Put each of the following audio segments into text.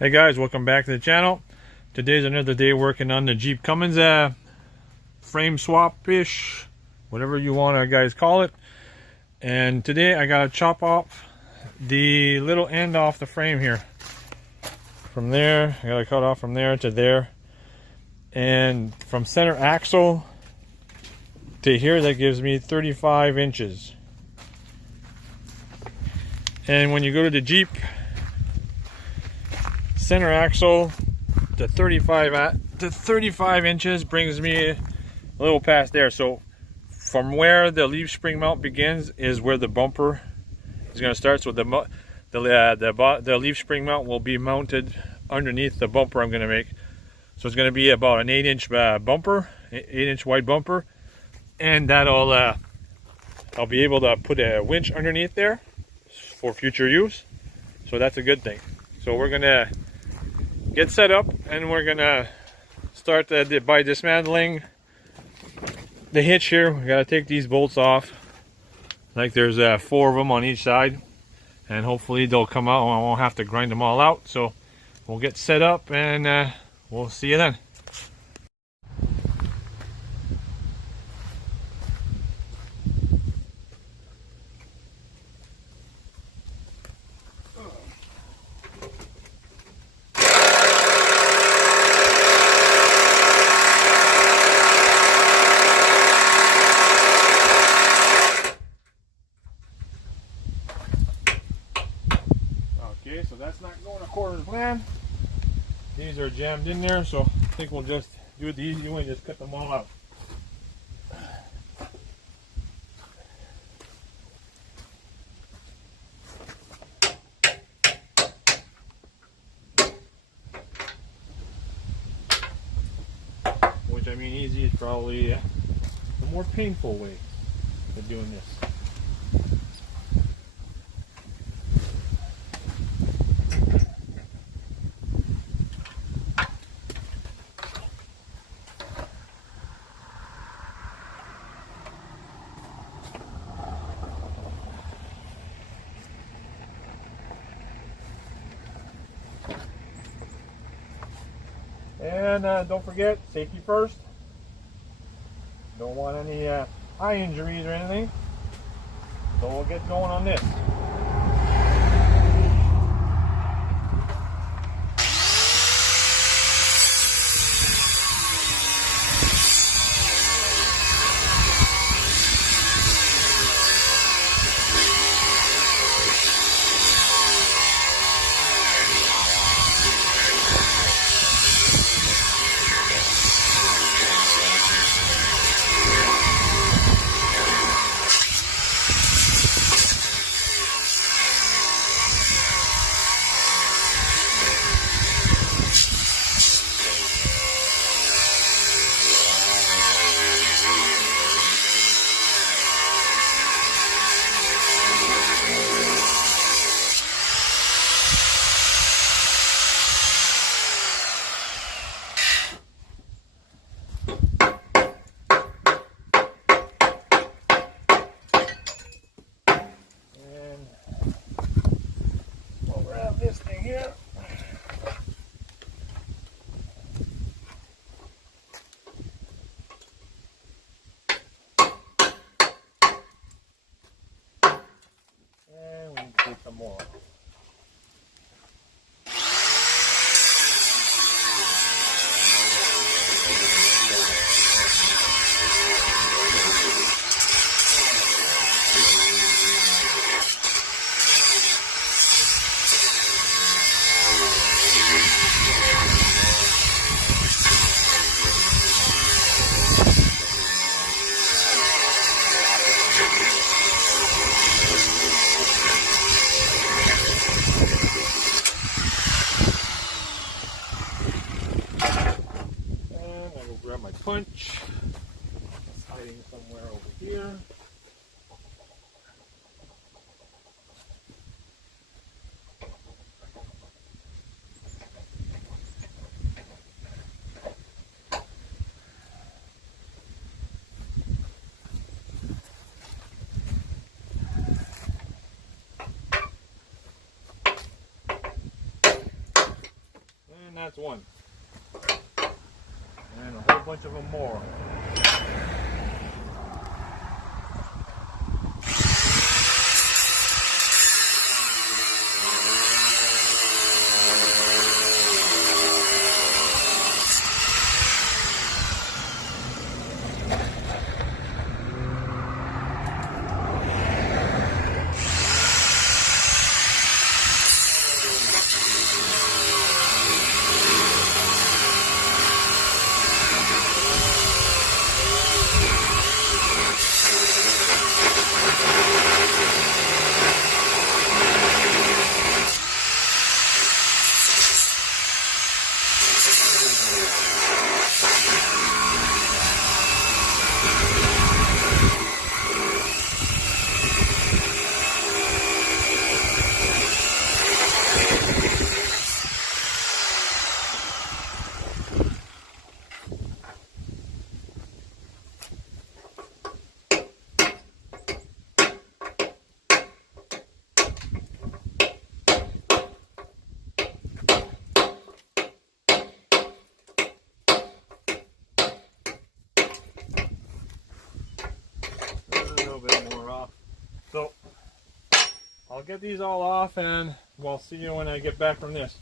Hey guys, welcome back to the channel. Today's another day working on the Jeep Cummins frame swap-ish, whatever you want to guys call it. And today I gotta chop off the little end off the frame here. From there, I gotta cut off from there to there. And from center axle to here, that gives me 35 inches. And when you go to the Jeep, center axle to 35 inches brings me a little past there. So from where the leaf spring mount begins is where the bumper is going to start. So the leaf spring mount will be mounted underneath the bumper I'm going to make. So it's going to be about an 8-inch bumper, 8-inch wide bumper, and that'll I'll be able to put a winch underneath there for future use. So that's a good thing. So we're going to get set up and we're gonna start by dismantling the hitch here. We gotta take these bolts off. Like there's 4 of them on each side, and hopefully they'll come out and I won't have to grind them all out. So we'll get set up and we'll see you then. Okay, so that's not going according to plan. These are jammed in there, so I think we'll just do it the easy way and just cut them all out. Which, I mean, easy is probably the more painful way of doing this. And don't forget, safety first. Don't want any eye injuries or anything. So we'll get going on this. This thing here. And we need to take some more off. Grab my punch. It's hiding somewhere over here. that's one. And a whole bunch of them more. So I'll get these all off and we'll see you when I get back from this.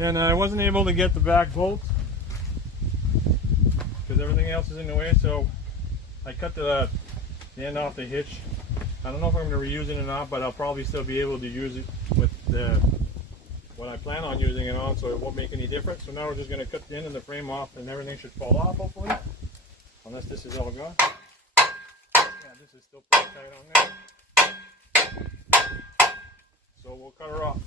And I wasn't able to get the back bolt because everything else is in the way, so I cut the end off the hitch. I don't know if I'm going to reuse it or not, but I'll probably still be able to use it with what I plan on using it on, so it won't make any difference. So now we're just going to cut the end of the frame off and everything should fall off, hopefully, unless this is all gone. Yeah, this is still pretty tight on there. So we'll cut her off.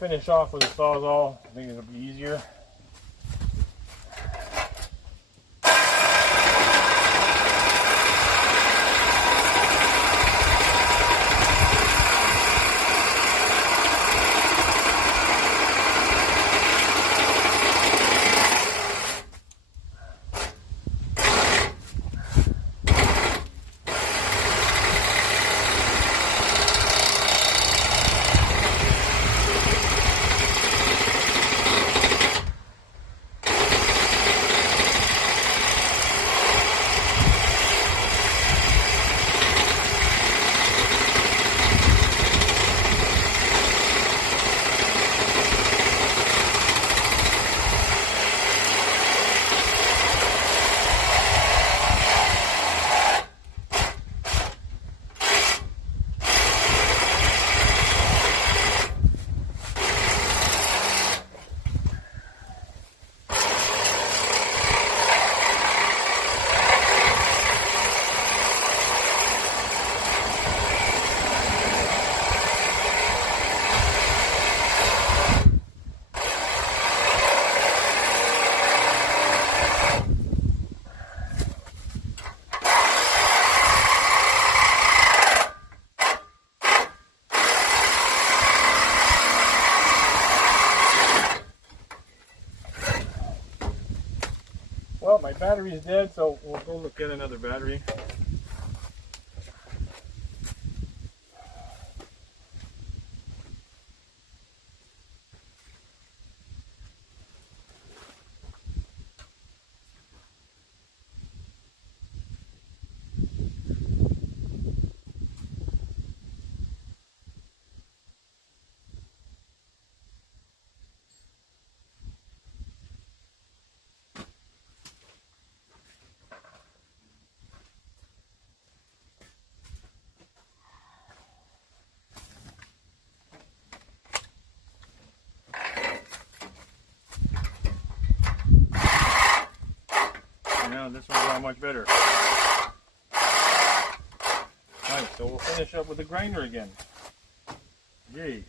finish off with a Sawzall. I think it'll be easier. Well, my battery is dead, so we'll go look at another battery. Now this one's not much better. Alright, so we'll finish up with the grinder again. Yay.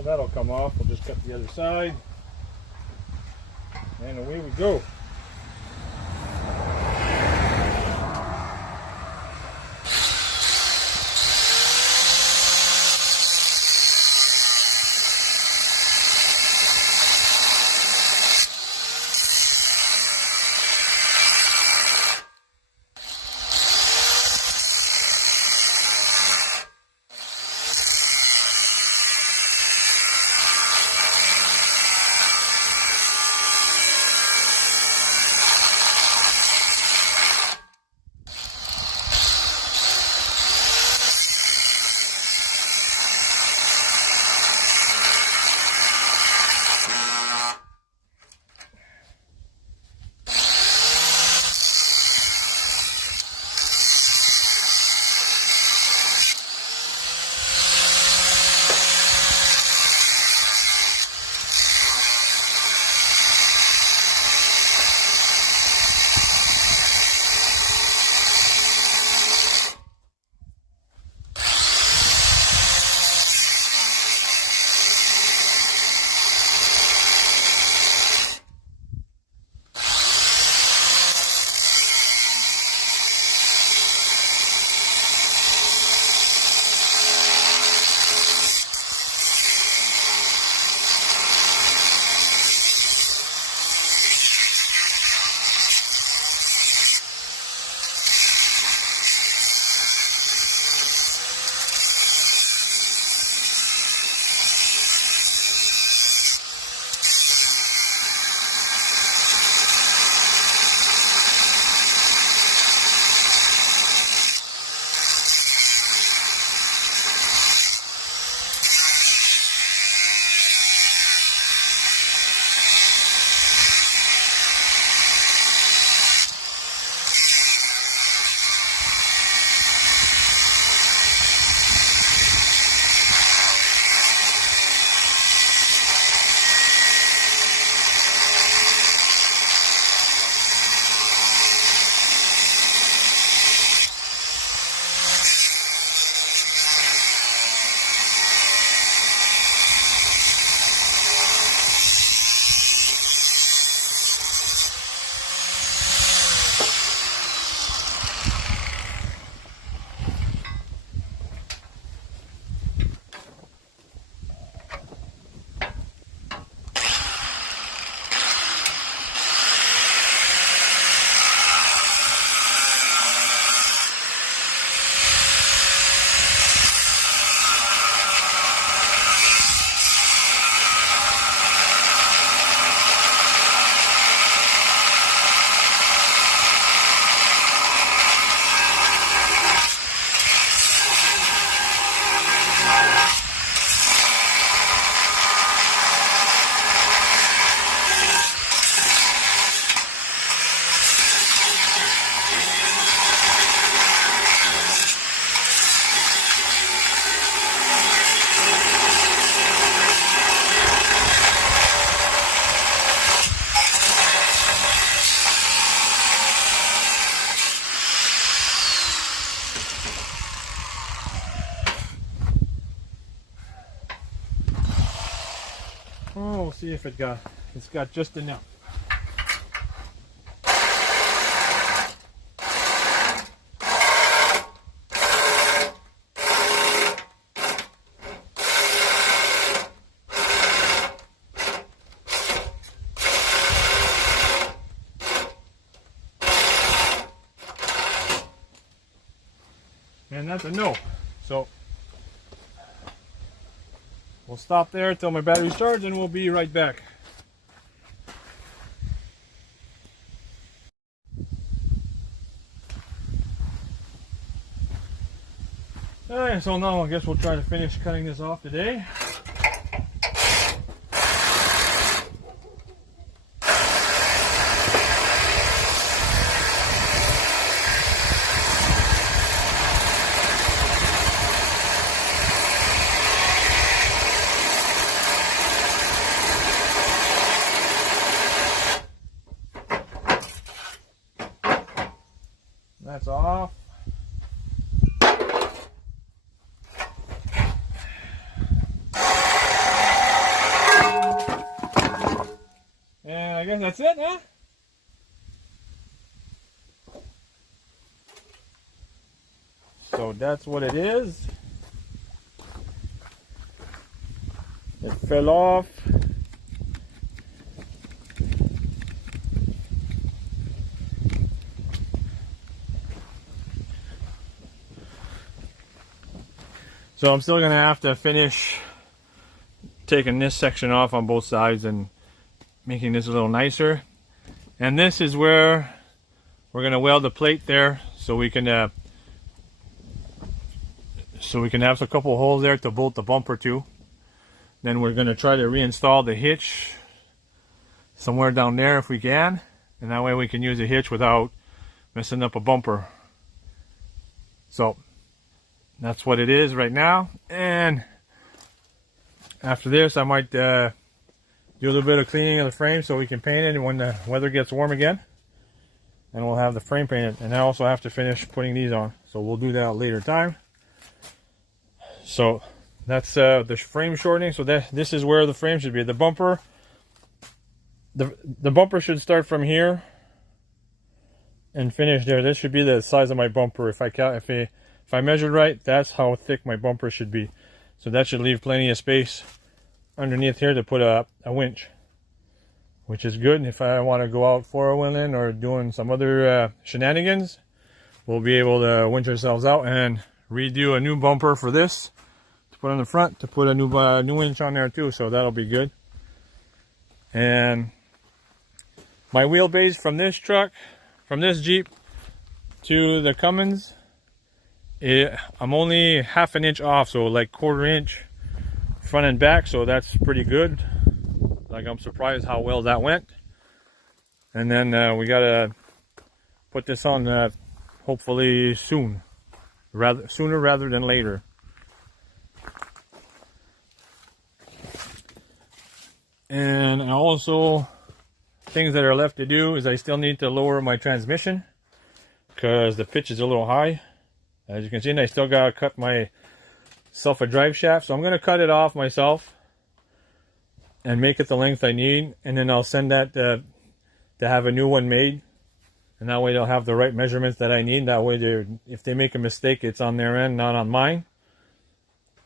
So that'll come off. We'll just cut the other side. And away we go. Oh, we'll see if it's got just enough. And that's a no. So we'll stop there until my battery's charged and we'll be right back. Alright, so now I guess we'll try to finish cutting this off today. That's off. guess that's it, huh? So that's what it is. It fell off. So I'm still going to have to finish taking this section off on both sides and making this a little nicer. And this is where we're going to weld the plate there so we can have a couple holes there to bolt the bumper to. Then we're going to try to reinstall the hitch somewhere down there if we can. And that way we can use a hitch without messing up a bumper. So that's what it is right now. And after this, I might do a little bit of cleaning of the frame so we can paint it when the weather gets warm again. And we'll have the frame painted. And I also have to finish putting these on. So we'll do that at a later time. So that's the frame shortening. So this is where the frame should be. The bumper, the bumper should start from here and finish there. This should be the size of my bumper. If I measured right, that's how thick my bumper should be. So that should leave plenty of space underneath here to put a winch, which is good. If I want to go out four-wheeling or doing some other shenanigans, we'll be able to winch ourselves out and redo a new bumper for this to put on the front, to put a new winch on there too. So that'll be good. And my wheelbase from this truck, from this Jeep to the Cummins, I'm only half an inch off, so like quarter inch front and back, so that's pretty good. Like, I'm surprised how well that went. And then we gotta put this on hopefully sooner rather than later. And also, things that are left to do is I still need to lower my transmission because the pitch is a little high. As you can see, I still gotta cut myself a drive shaft, so I'm gonna cut it off myself and make it the length I need, and then I'll send that to have a new one made, and that way they'll have the right measurements that I need. That way, if they make a mistake, it's on their end, not on mine.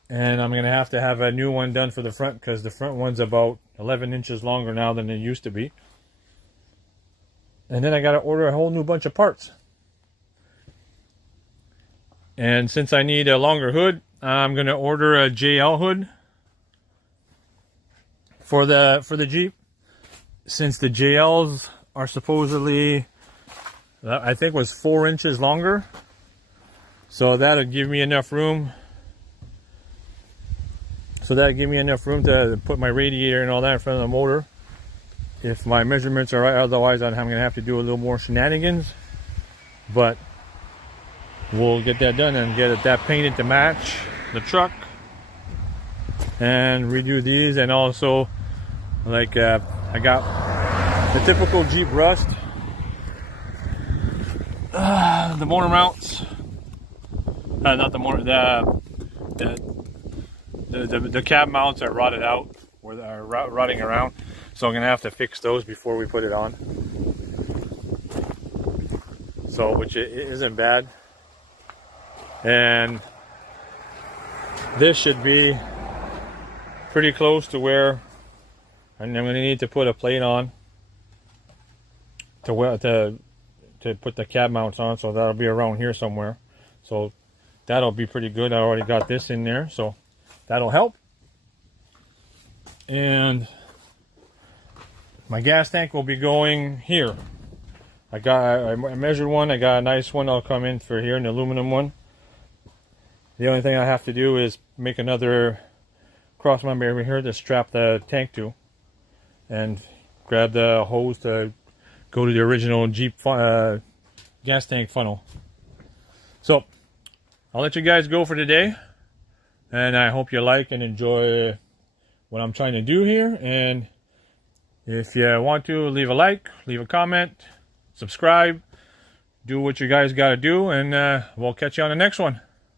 And I'm gonna have to have a new one done for the front because the front one's about 11 inches longer now than it used to be. And then I gotta order a whole new bunch of parts. And since I need a longer hood, I'm going to order a JL hood for the Jeep. Since the JLs are supposedly, I think, was 4 inches longer. So that'll give me enough room. To put my radiator and all that in front of the motor. If my measurements are right, otherwise I'm going to have to do a little more shenanigans. But we'll get that done and get that painted to match the truck and redo these. And also, like, I got the typical Jeep rust. The motor mounts, not the motor, the cab mounts are rotted out, or are rotting around. So I'm gonna have to fix those before we put it on. So, which it isn't bad. And this should be pretty close to where I'm going to need to put a plate on to put the cab mounts on. So that'll be around here somewhere. So that'll be pretty good. I already got this in there, so that'll help. And my gas tank will be going here. I measured one. I got a nice one. I'll come in for here, an aluminum one. The only thing I have to do is make another cross member over here to strap the tank to, and grab the hose to go to the original Jeep gas tank funnel. So I'll let you guys go for today, and I hope you like and enjoy what I'm trying to do here. And if you want to, leave a like, leave a comment, subscribe, do what you guys got to do, and we'll catch you on the next one.